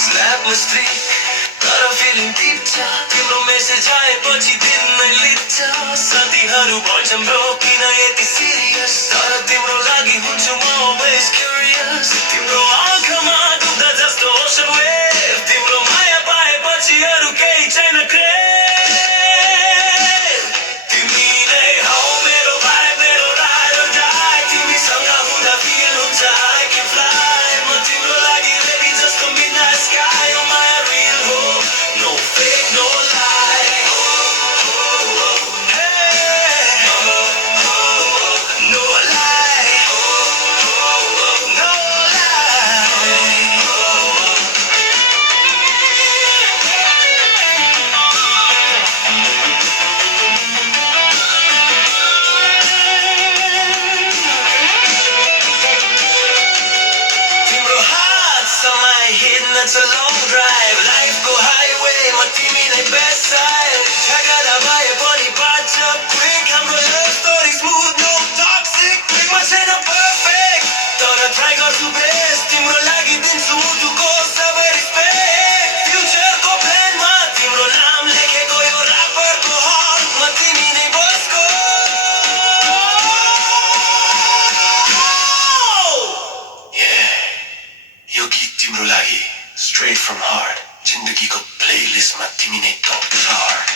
स्ल्याप मस्ती तर feeling dip छ तिम्रो मेसेज आएपछि दिन नै लिन्छ साथीहरू भन्छन् ब्रो किन यति सिरियस तर तिम्रो लागि हुन्छु म always curious तिम्रो आँखामा डुब्दा जस्तो ओसन वेभ तिम्रो माया पाएपछि अरू केही छैन क्रेज तिमी नै हौ मेरो भाइ मेरो ride or die तिमीसँग हुँदा feel हुन्छ I can fly म तिम्रो लागि ready जस्तो midnight sky oh my real hope no fake no lie hey no lie no lie तिम्रो हात समय हिँड्न छ long drive life को highway म तिमी नै best side झगडा भए पनि बाँच्छ quick हाम्रो love story smooth no toxic quick म छैन perfect तर try गर्छु best तिम्रो लागि दिन्छु मुटुको सबै respect future को plan मा तिम्रो नाम लेखेको यो rapper को heart म तिमी नै बसको यो गीत तिम्रो लागि straight from heart जिन्दगीको प्लेलिस्टमा तिमी नै top chart